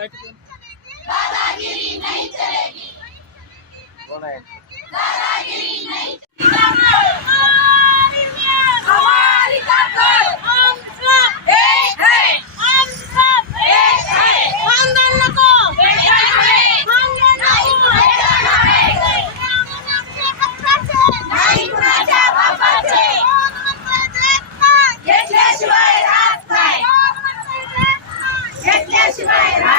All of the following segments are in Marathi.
बैठ कोण आहे Bye.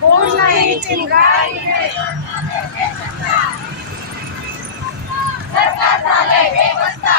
कोण नाही चिंगारी. सरकार झालंय बेपत्ता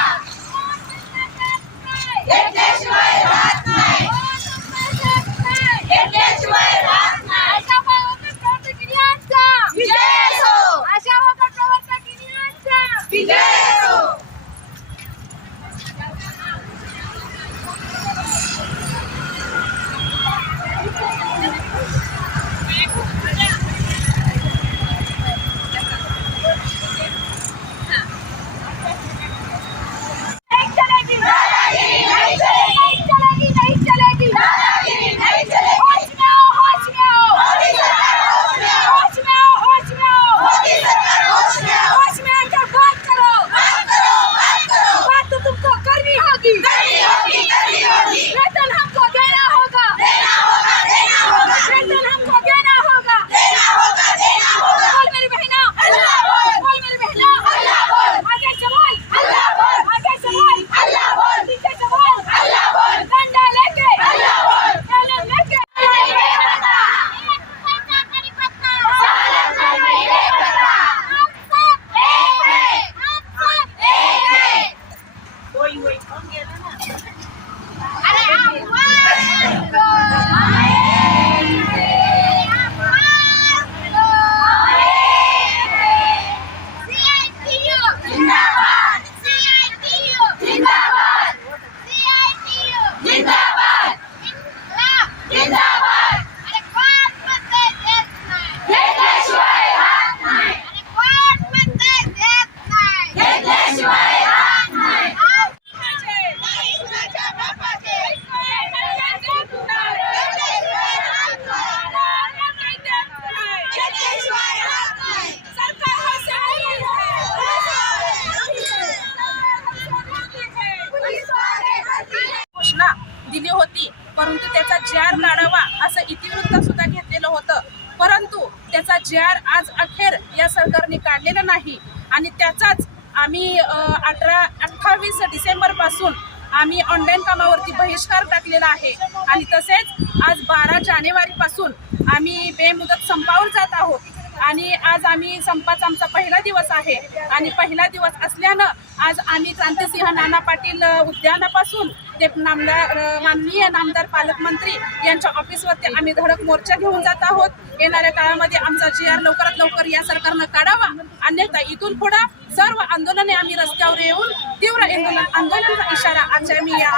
परंतु त्याचा आर लाडावा असं इतिवृत्त सुद्धा घेतलेलं होतं. परंतु त्याचा ज्यार आज अखेर या सरकारने काढलेला नाही. आणि त्याचाच आम्ही अठरा अठ्ठावीस डिसेंबरपासून आम्ही ऑनलाईन कामावरती बहिष्कार टाकलेला आहे. आणि तसेच आज बारा जानेवारीपासून आम्ही बेमुदत संपावर जात आहोत. आणि आज आम्ही संपाचा आमचा पहिला दिवस आहे. आणि पहिला दिवस असल्यानं आज आम्ही क्रांतिसिंह नाना पाटील उद्यानापासून ते नामदार माननीय नामदार पालकमंत्री यांच्या ऑफिसवरती आम्ही धडक मोर्चा घेऊन जात आहोत. येणाऱ्या काळामध्ये आमचा जी आर लवकरात लवकर या सरकारनं काढावा. अन्यथा इथून पुढे सर्व आंदोलने आम्ही रस्त्यावर येऊन तीव्र आंदोलन आंदोलनाचा इशारा आजच्या मी या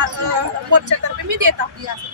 मोर्चातर्फे मी देत आहोत.